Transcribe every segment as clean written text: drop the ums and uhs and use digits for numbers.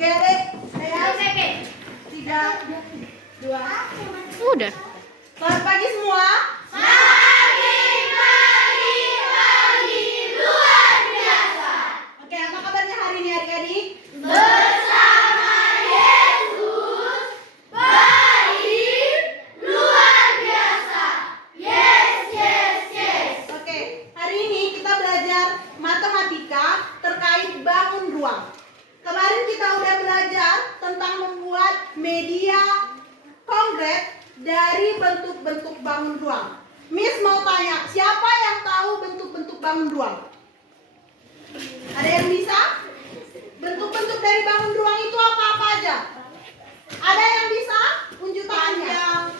Oke, Dek. Tiga, dua. Udah. Selamat pagi semua. Luar biasa. Oke, apa kabarnya hari ini adik-adik? Bersama Yesus, baik, luar biasa. Yes, yes, yes. Oke, hari ini kita belajar matematika terkait bangun ruang. Kemarin kita udah belajar tentang membuat media konkret dari bentuk-bentuk bangun ruang. Miss mau tanya, siapa yang tahu bentuk-bentuk bangun ruang? Ada yang bisa? Bentuk-bentuk dari bangun ruang itu apa-apa aja? Ada yang bisa? Unjuk tangannya.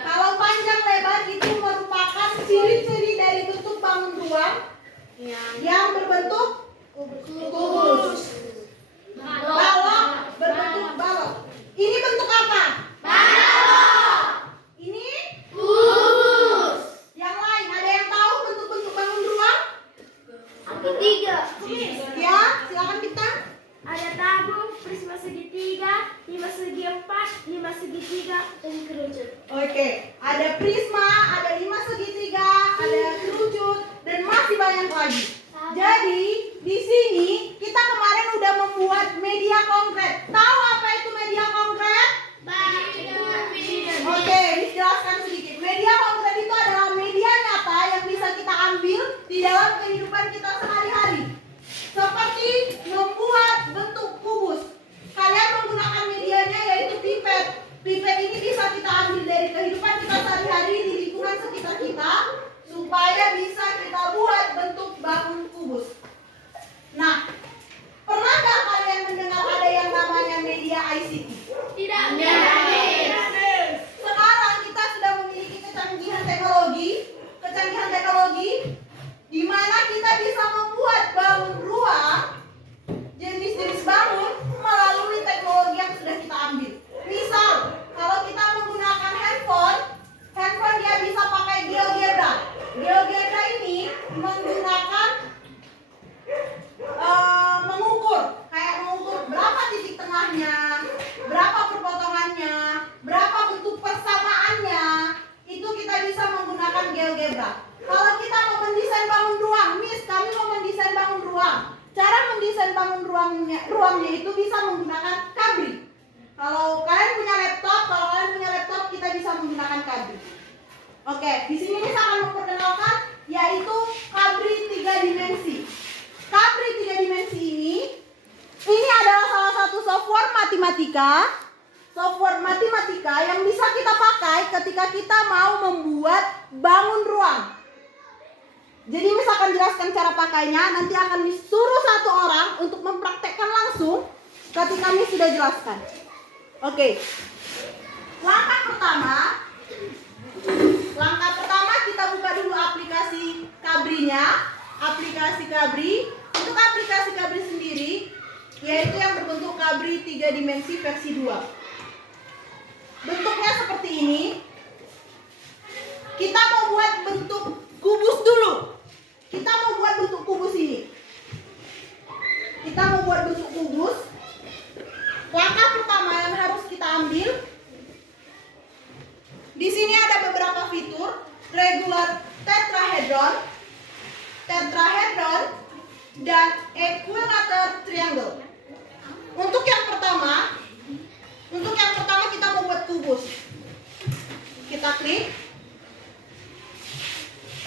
Kalau panjang lebar itu merupakan ciri-ciri dari bentuk bangun ruang yang berbentuk kubus. Balok berbentuk balok. Ini bentuk apa? Balok. Ini Kubus. yang lain. Ada yang tahu bentuk-bentuk bangun ruang? Segitiga. Ya, silakan kita. Ada tabung, prisma segitiga, 5 segi 4, 5 segitiga, dan kerucut. Oke, ada prisma, ada 5 segitiga, ada kerucut, dan masih banyak lagi. Jadi, di sini kita kemarin udah membuat media konkret. Tahu apa itu media konkret? Oke, dijelaskan sedikit. Media konkret itu adalah media nyata yang bisa kita ambil di dalam kehidupan kita sehari-hari. Seperti membuat bentuk kubus. Kalian menggunakan medianya yaitu pipet. Pipet ini bisa kita ambil dari kehidupan kita sehari-hari di lingkungan sekitar kita supaya bisa kita buat bentuk bangun kubus. Nah, pernahkah kalian mendengar ada yang namanya media ICT? Tidak. Sekarang kita sudah memiliki kecanggihan teknologi di mana kita bisa membuat bangun ruang, jenis-jenis bangun melalui teknologi yang sudah kita ambil. Misal, kalau kita menggunakan handphone dia bisa pakai GeoGebra. GeoGebra ini menggunakan mengukur berapa titik tengahnya, berapa perpotongannya, berapa bentuk persamaannya. Itu kita bisa menggunakan GeoGebra. Kalau kita mau mendesain bangun ruang, Miss, kami mau mendesain bangun ruang. Cara mendesain bangun ruangnya itu bisa menggunakan Cabri. Kalau kalian punya laptop, kita bisa menggunakan Cabri. Oke, di sini Miss akan memperkenalkan yaitu Cabri 3 dimensi. Cabri 3 dimensi ini adalah salah satu software matematika yang bisa kita pakai ketika kita mau membuat bangun ruang. Jadi Miss akan jelaskan cara pakainya, nanti akan Miss suruh satu orang untuk mempraktekkan langsung ketika Miss sudah jelaskan. Oke. Langkah pertama kita buka dulu aplikasi Cabri-nya. Aplikasi Cabri. Untuk aplikasi Cabri sendiri yaitu yang berbentuk Cabri 3 dimensi versi 2. Bentuknya seperti ini. Kita mau buat bentuk kubus dulu. Kita mau buat bentuk kubus ini. Langkah pertama yang harus kita ambil, di sini ada beberapa fitur, regular tetrahedron, dan equilateral triangle. Untuk yang pertama kita mau buat kubus. Kita klik.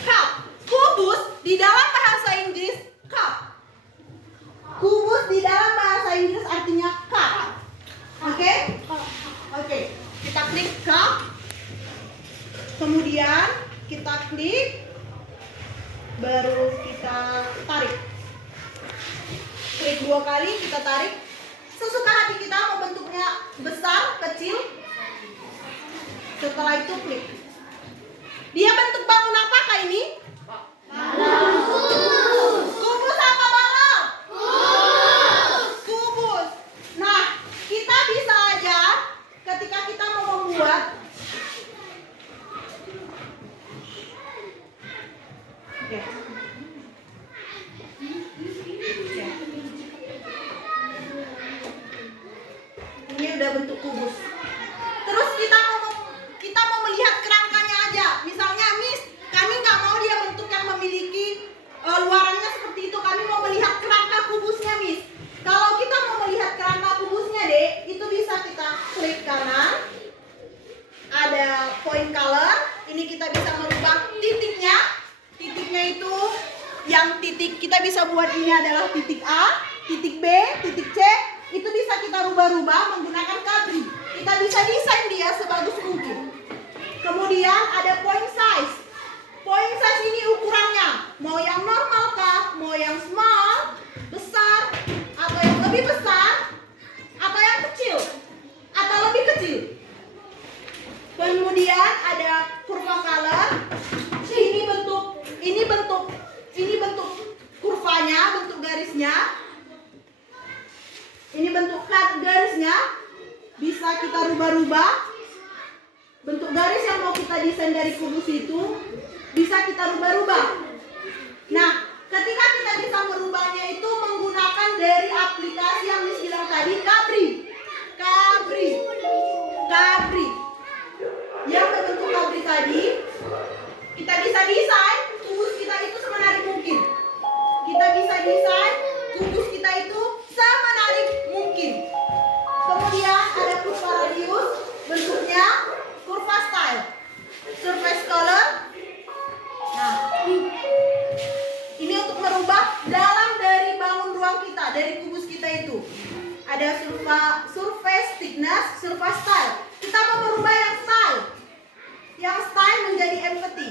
Cup. Kubus di dalam bahasa Inggris cup. Kubus di dalam bahasa Inggris artinya cup. Oke. Kita klik cup. Kemudian kita klik, baru kita tarik. Klik 2 kali, kita tarik. Sesuka hati kita mau bentuknya besar, kecil. Setelah itu klik. Dia bentuk bangun apakah ini? Kubus apa balok? Kubus. Nah, kita bisa aja ketika kita mau membuat. Oke. Ini udah bentuk kubus. Terus kita mau melihat kerangkanya aja. Misalnya, Miss, kami nggak mau dia bentuk yang memiliki luarannya seperti itu. Kami mau melihat kerangka kubusnya, Miss. Kalau kita mau melihat kerangka kubusnya, Dek, itu bisa kita klik kanan. Ada point color. Ini kita bisa merubah titiknya. Titiknya itu yang titik kita bisa buat ini adalah titik A, titik B, titik C. Itu bisa kita rubah-rubah menggunakan Capri. Kita bisa desain dia sebagus mungkin. Kemudian ada point size. Point size ini ukurannya. Mau yang normal kah? Mau yang small, besar, atau yang lebih besar, atau yang kecil, atau lebih kecil. Kemudian ada kurva color. Ini bentuk kurvanya, bentuk garisnya. Ini bentuk garisnya. Bisa kita rubah-rubah. Bentuk garis yang mau kita desain dari kubus itu bisa kita rubah-rubah. Nah, ketika kita bisa merubahnya itu menggunakan dari aplikasi yang Miss bilang tadi, Capri. Yang berbentuk Capri tadi, kita bisa desain kubus kita itu semenarik mungkin. Kita bisa desain kubus kita itu semenarik mungkin. Kemudian ada kurva radius, bentuknya kurva style, surface color. Nah, ini untuk merubah dalam dari bangun ruang kita, dari kubus kita itu. Ada surface thickness, surface style. Kita mau merubah yang style. Yang style menjadi empathy.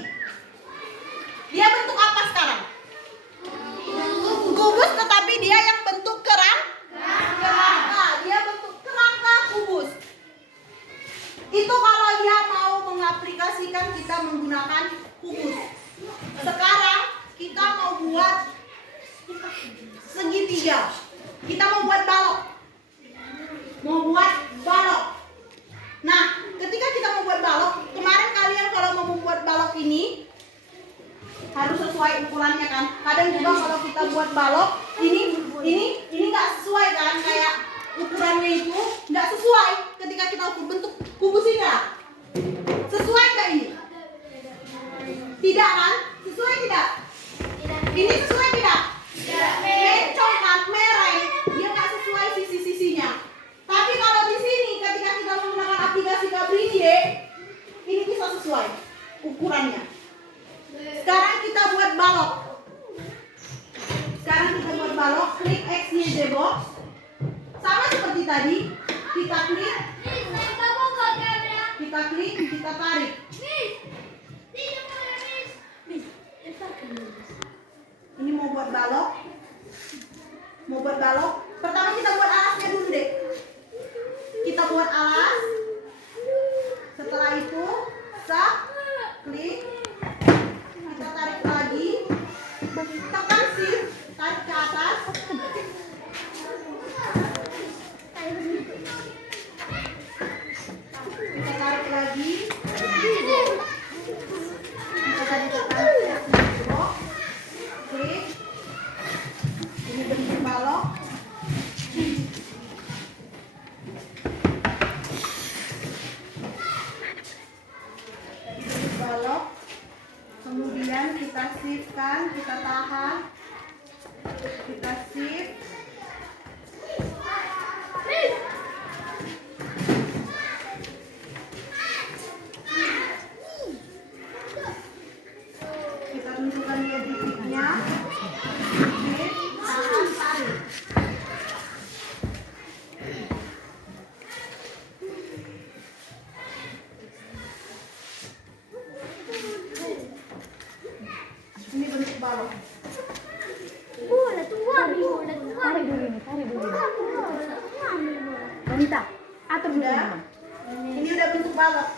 Dia bentuk apa sekarang? Kubus, tetapi dia yang bentuk kerangka. Dia bentuk kerangka kubus. Itu kalau dia mau mengaplikasikan kita menggunakan kubus. Sekarang kita mau buat segitiga. Kita mau buat balok. Nah, ketika kita mau buat balok, kemarin kalian kalau mau membuat balok ini harus sesuai ukurannya kan. Kadang juga kalau kita buat balok ini nggak sesuai kan, kayak ukurannya itu nggak sesuai. Ketika kita ukur bentuk kubus ini lah, sesuai nggak ini? Tidak kan? Sesuai tidak? Ini sesuai tidak? Mencong kan, merah. Dia nggak sesuai sisi-sisinya. Tapi kalau di sini ketika kita menggunakan aplikasi Capri ini bisa sesuai ukurannya. Sekarang kita buat balok. Klik XYZ box. Sama seperti tadi, kita klik, kita tarik. Ini mau buat balok. Pertama kita buat alasnya dulu deh. Kita buat alas. Setelah itu, klik. Kita tarik lagi. Tekan shift, tarik ke atas. Kita tarik lagi. Kita tadi tekan klik. Ini bentuk balok. Kemudian kita shift-kan, kita tahan, kita shift. Kita tentukan dia titiknya. Shift, tahan, tarik. Ini bentuk balok. Tarik dulu ini. Wanita, atur dulu. Udah. Ini udah bentuk balok.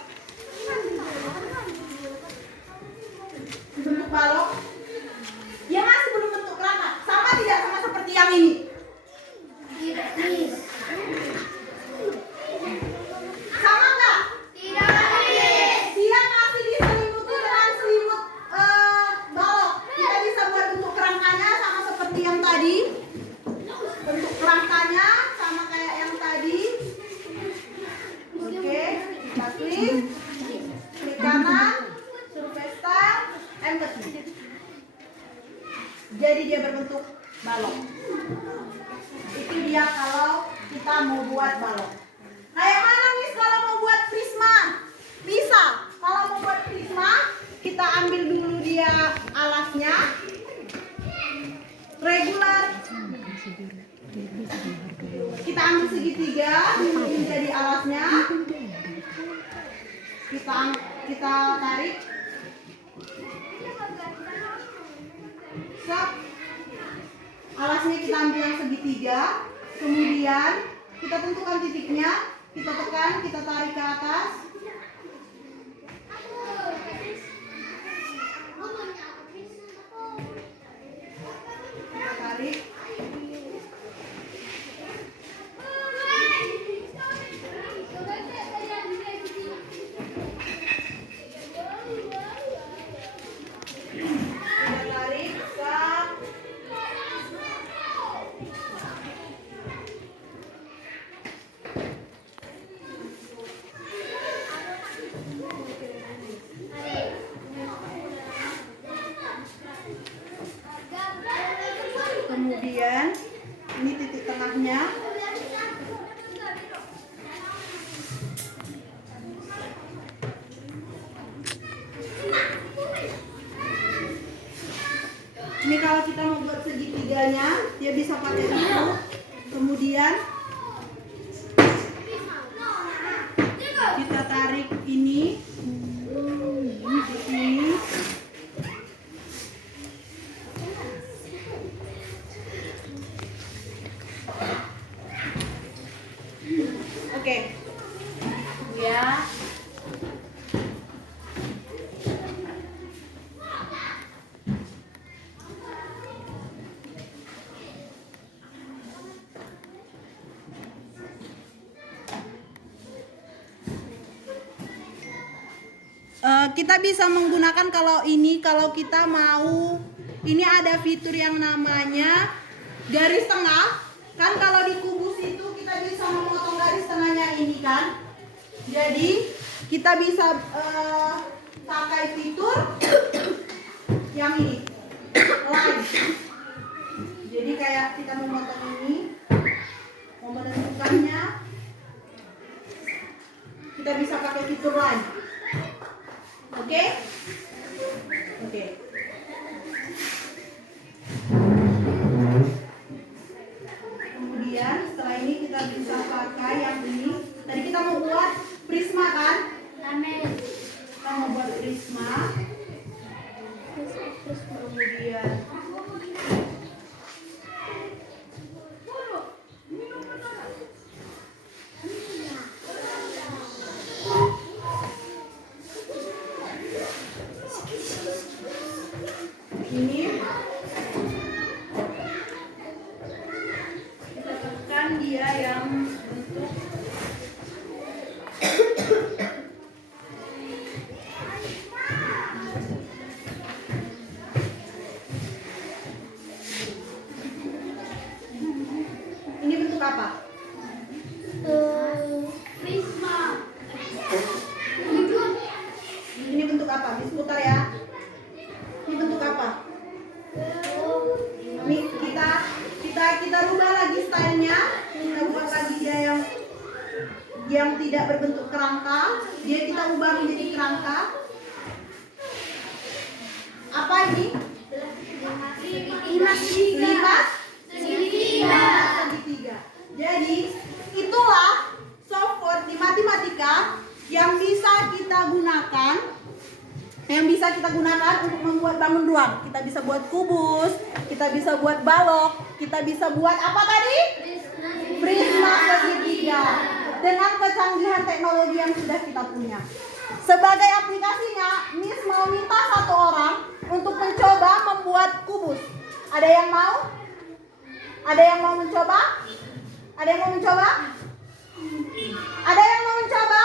Bentuk balok. Dia masih belum bentuk kerangka. Sama tidak sama seperti yang ini? Sama nggak? Dia masih diselimuti dengan selimut balok. Kita bisa buat bentuk kerangkanya sama seperti yang tadi. Bentuk kerangkanya sama kayak yang tadi. kita mau buat balok. Kayak mana Miss kalau mau buat prisma? Bisa. Kalau mau buat prisma, kita ambil dulu dia alasnya. Regular. Kita ambil segitiga, ini jadi alasnya. Kita tarik. Stop. Alasnya kita ambil yang segitiga. Kemudian kita tentukan titiknya, kita tekan, kita tarik ke atas. Kita tarik. Kita tarik, stop. Kemudian ini titik tengahnya. Ini kalau kita mau buat segitiganya, dia bisa pakai itu. Kemudian kita tarik ini di sini. Oke. Ya. Kita bisa menggunakan kalau kita mau, ini ada fitur yang namanya garis tengah. Kan kalau di kubus itu kita bisa memotong garis tengahnya ini kan. Jadi kita bisa pakai fitur yang ini, line. Jadi kayak kita memotong ini, mau menentukannya, kita bisa pakai fitur line. Oke? Oke. Kemudian setelah ini kita bisa pakai yang ini. Tadi kita mau buat prisma kan? Kita mau buat prisma. Kemudian ini kita tekan dia yang bentuk ini bentuk apa? Prisma. Ini bentuk apa? Miss putar ya. Ini bentuk apa? Ini kita rubah lagi stylenya. Kita buat lagi dia yang tidak berbentuk kerangka. Dia kita ubah menjadi kerangka. Apa ini? Lima segitiga. Jadi itulah software di matematika yang bisa kita gunakan untuk membuat bangun ruang. Kita bisa buat kubus, kita bisa buat balok, kita bisa buat apa tadi? Prisma segitiga. Dengan kecanggihan teknologi yang sudah kita punya. Sebagai aplikasinya, Miss mau minta satu orang untuk mencoba membuat kubus. Ada yang mau? Ada yang mau mencoba? Ada yang mau mencoba? Ada yang mau mencoba?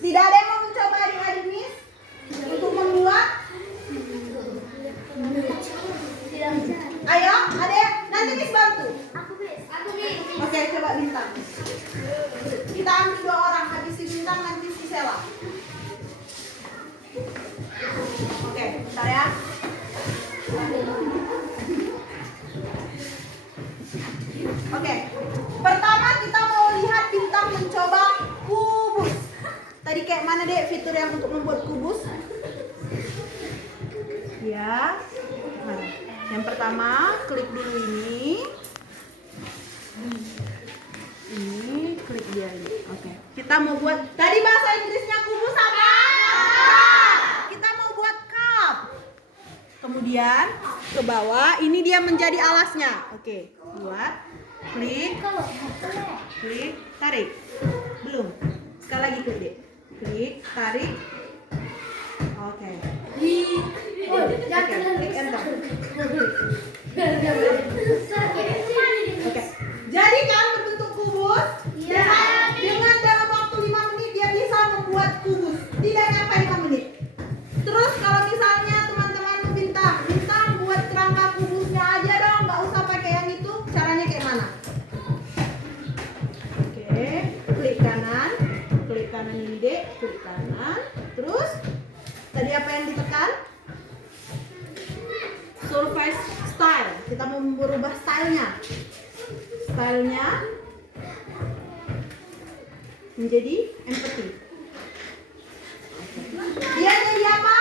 Tidak ada yang mau mencoba adik-adik Miss untuk membuat? Ayo, ada yang? Nanti Miss bantu. Oke, coba Bintang. Kita ambil 2 orang, habis si Bintang nanti si Sela. Oke, bentar ya. Oke. Pertama kita mau lihat Bintang mencoba kubus. Tadi kayak mana dek fitur yang untuk membuat kubus? Ya. Nah, yang pertama klik dulu ini. Ini klik dia ini. Oke. Kita mau buat. Tadi bahasa Inggrisnya kubus apa? Kita mau buat cup. Kemudian ke bawah ini dia menjadi alasnya. Oke. Buat. Klik. Klik. Tarik. Belum. Sekali lagi klik deh. Klik. Tarik. Oke. Oke. Klik enter. Oke. Jadi kan berbentuk kubus. Dengan dalam waktu 5 menit dia bisa membuat kubus. Tidak sampai 5 menit. Terus kalau misalnya teman-teman minta buat kerangka kubusnya aja dong, nggak usah pakai yang itu. Caranya kayak mana? Oke, klik kanan ini dek, klik kanan. Terus tadi apa yang ditekan? Surface style. Kita mau merubah stylenya. Stylenya menjadi empty. Dia jadi apa?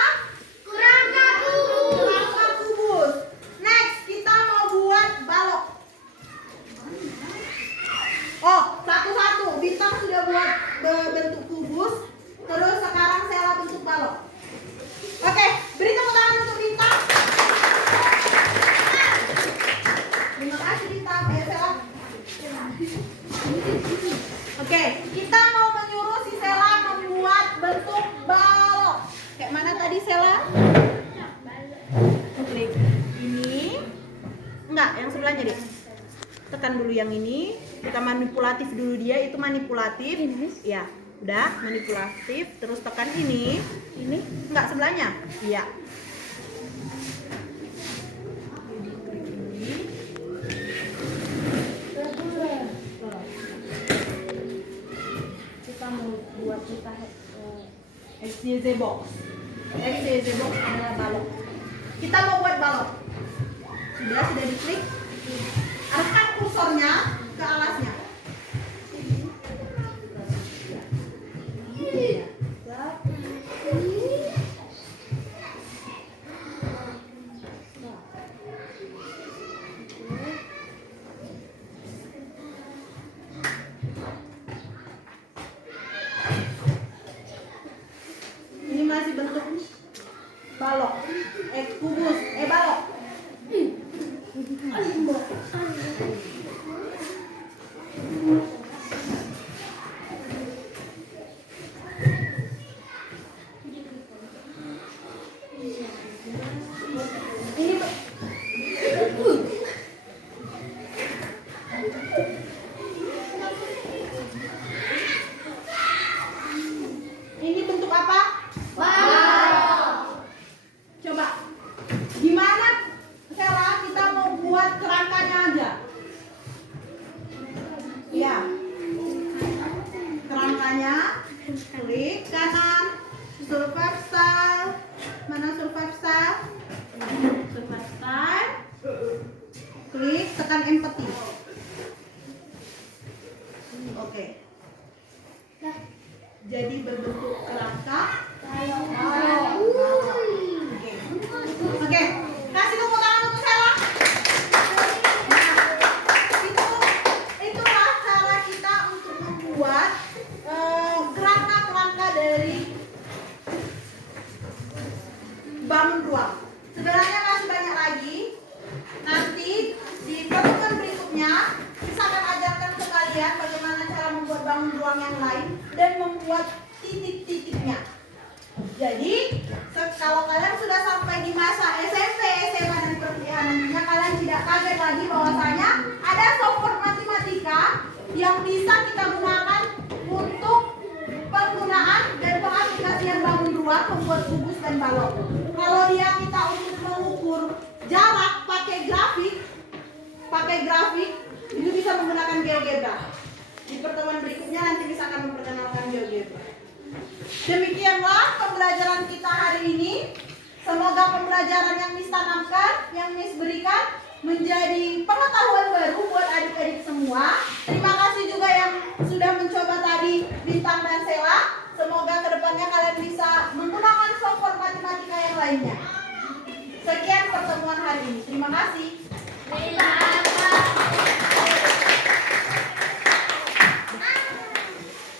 Kerangka kubus. Kerangka kubus. Next, kita mau buat balok. Oh, satu-satu. Bintang sudah buat bentuk kubus. Terus sekarang Sela bentuk balok. Oke, beri tepuk tangan untuk Bintang. Terima kasih Bintang. Ya, Sela. Oke, kita mau menyuruh si Sela membuat bentuk balok. Kayak mana tadi Sela? Klik ini. Enggak, yang sebelahnya deh. Tekan dulu yang ini. Kita manipulatif dulu dia, itu manipulatif. Ya, udah manipulatif. Terus tekan ini. Ini enggak sebelahnya. Iya. Kita mau buat XYZ box. XYZ box adalah balok. Kita mau buat balok. Sudah diklik. Arahkan kursornya ke alasnya. Ini masih bentuk balok. Kubus. Balok. Ini bentuk apa? Coba. Gimana Sela kita mau buat kerangkanya aja? Iya. Kerangkanya klik kanan. Survive style. Mana survive style? Survive style. Klik tekan empty. Oke. Jadi berbentuk kerangka. Oke, kasih tepuk tangan untuk Sela. Nah, itulah cara kita untuk membuat kerangka-kerangka dari bangun ruang. Sebenarnya masih banyak lagi. Nanti di pertemuan berikutnya saya akan ajarkan ke kalian bagaimana cara membuat bangun ruang yang lain dan membuat titik-titiknya. Jadi kalau kalian sudah sampai di masa SMP, SMA dan perkuliahan nantinya, kalian tidak kaget lagi bahwasanya ada software matematika yang bisa kita gunakan untuk penggunaan dan pengaplikasian bangun ruang, membuat kubus dan balok. Kalau dia kita untuk mengukur jarak pakai grafik, itu bisa menggunakan GeoGebra. Di pertemuan berikutnya nanti bisa akan memperkenalkan GeoGebra. Demikianlah pembelajaran kita hari ini. Semoga pembelajaran yang Miss tanamkan, yang Miss berikan menjadi pengetahuan baru buat adik-adik semua. Terima kasih juga yang sudah mencoba tadi Bintang dan Sela. Semoga kedepannya kalian bisa menggunakan software matematika yang lainnya. Sekian pertemuan hari ini. Terima kasih. Terima